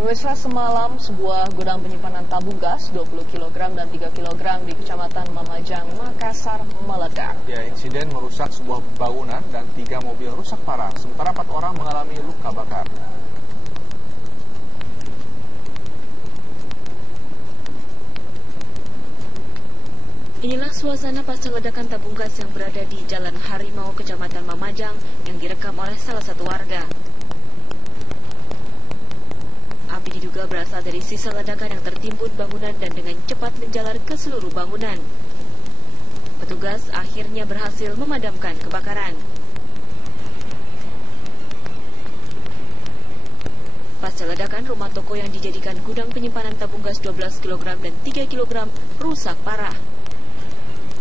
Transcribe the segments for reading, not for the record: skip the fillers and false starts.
Pemirsa, semalam sebuah gudang penyimpanan tabung gas 20 kg dan 3 kg di Kecamatan Mamajang, Makassar meledak. Ya, insiden merusak sebuah bangunan dan 3 mobil rusak parah, sementara 4 orang mengalami luka bakar. Inilah suasana pasca ledakan tabung gas yang berada di Jalan Harimau, Kecamatan Mamajang, yang direkam oleh salah satu warga. Api diduga berasal dari sisa ledakan yang tertimbun bangunan dan dengan cepat menjalar ke seluruh bangunan. Petugas akhirnya berhasil memadamkan kebakaran. Pasca ledakan, rumah toko yang dijadikan gudang penyimpanan tabung gas 12 kg dan 3 kg rusak parah.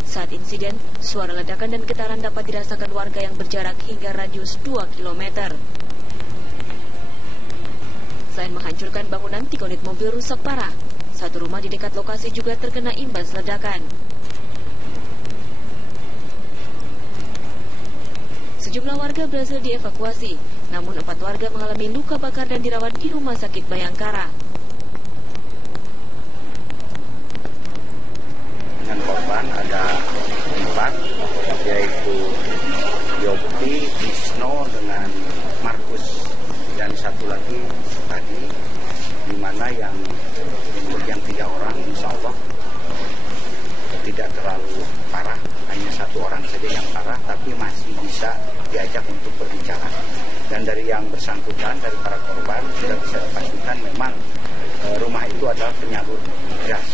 Saat insiden, suara ledakan dan getaran dapat dirasakan warga yang berjarak hingga radius 2 km. Selain menghancurkan bangunan, 3 unit mobil rusak parah. Satu rumah di dekat lokasi juga terkena imbas ledakan. Sejumlah warga berhasil dievakuasi, namun 4 warga mengalami luka bakar dan dirawat di Rumah Sakit Bayangkara. Dengan korban ada 4, yaitu Yopi, Isno dengan Markus, dan satu lagi tadi, di mana yang 3 orang insya Allah tidak terlalu parah, hanya 1 orang saja yang parah, tapi masih bisa diajak untuk berbicara. Dan dari yang bersangkutan, dari para korban, sudah bisa dipastikan memang rumah itu adalah penyalur gas,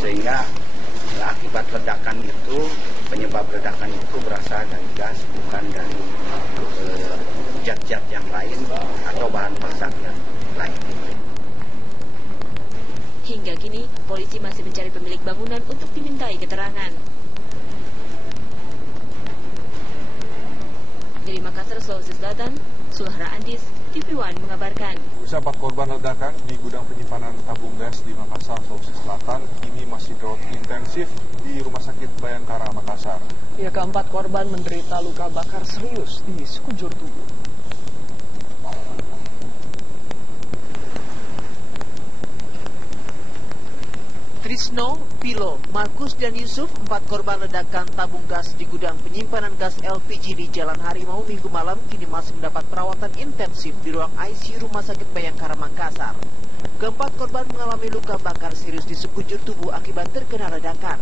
sehingga akibat ledakan itu, penyebab ledakan itu berasal dari gas, bukan dari zat-zat yang lain atau bahan peledak yang lain. Hingga kini, polisi masih mencari pemilik bangunan untuk dimintai keterangan. Dari Makassar, Sulawesi Selatan, Sulhara Andis, TV One mengabarkan. 4 korban ledakan di gudang penyimpanan tabung gas di Makassar, Sulawesi Selatan kini masih dirawat intensif di Rumah Sakit Bayangkara, Makassar. Ya, keempat korban menderita luka bakar serius di sekujur tubuh. Trisno, Pilo, Markus dan Yusuf, 4 korban ledakan tabung gas di gudang penyimpanan gas LPG di Jalan Harimau Minggu malam kini masih mendapat perawatan intensif di ruang ICU Rumah Sakit Bayangkara, Makassar. Keempat korban mengalami luka bakar serius di sekujur tubuh akibat terkena ledakan.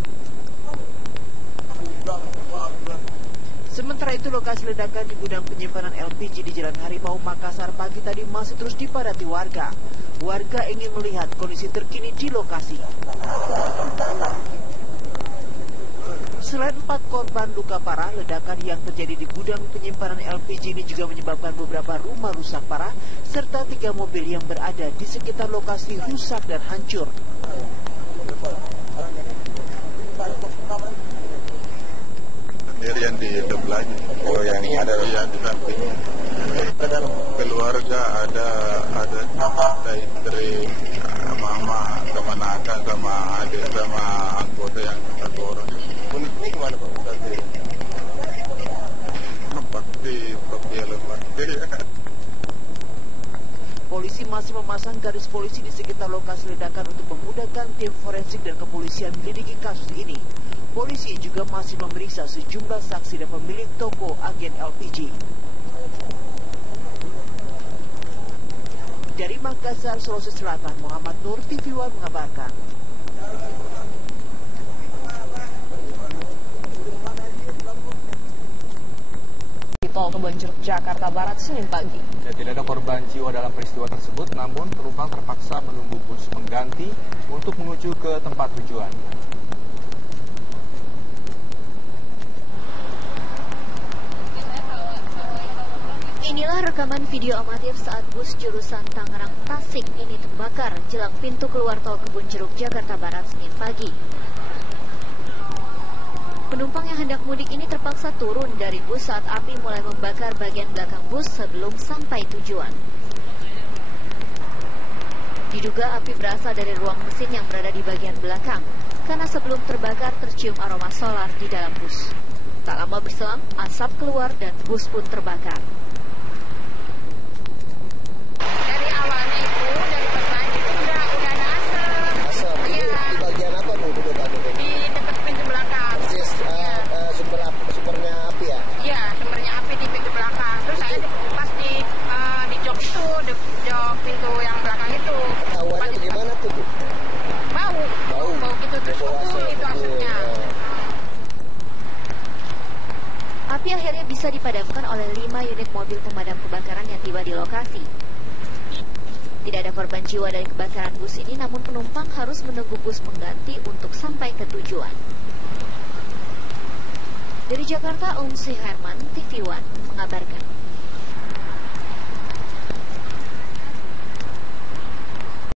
Sementara itu, lokasi ledakan di gudang penyimpanan LPG di Jalan Harimau, Makassar pagi tadi masih terus dipadati warga. Warga ingin melihat kondisi terkini di lokasi. Selain 4 korban luka parah, ledakan yang terjadi di gudang penyimpanan LPG ini juga menyebabkan beberapa rumah rusak parah, serta 3 mobil yang berada di sekitar lokasi rusak dan hancur. Sendirian di sebelahnya, yang ada di sampingnya. Keluarga ada istri, mama, sama anak, sama adik, sama anggota yang 1 orang. Ini gimana Pak? Pasti lepas. Polisi masih memasang garis polisi di sekitar lokasi ledakan untuk memudahkan tim forensik dan kepolisian menyelidiki kasus ini. Polisi juga masih memeriksa sejumlah saksi dan pemilik toko agen LPG. Dari Makassar, Sulawesi Selatan, Muhammad Nur, TV One mengabarkan. Di Tol Kebonjeruk, Jakarta Barat, Senin pagi. Ya, tidak ada korban jiwa dalam peristiwa tersebut, namun penumpang terpaksa menunggu bus pengganti untuk menuju ke tempat tujuan. Inilah rekaman video amatir saat bus jurusan Tangerang Tasik ini terbakar jelang pintu keluar Tol Kebonjeruk, Jakarta Barat, Senin pagi. Penumpang yang hendak mudik ini terpaksa turun dari bus saat api mulai membakar bagian belakang bus sebelum sampai tujuan. Diduga api berasal dari ruang mesin yang berada di bagian belakang, karena sebelum terbakar tercium aroma solar di dalam bus. Tak lama berselang, asap keluar dan bus pun terbakar. Dari awalnya itu Api akhirnya bisa dipadamkan oleh 5 unit mobil pemadam kebakaran yang tiba di lokasi. Tidak ada korban jiwa dari kebakaran bus ini, namun penumpang harus menunggu bus pengganti untuk sampai ke tujuan. Dari Jakarta, Umsi Herman, TV One mengabarkan.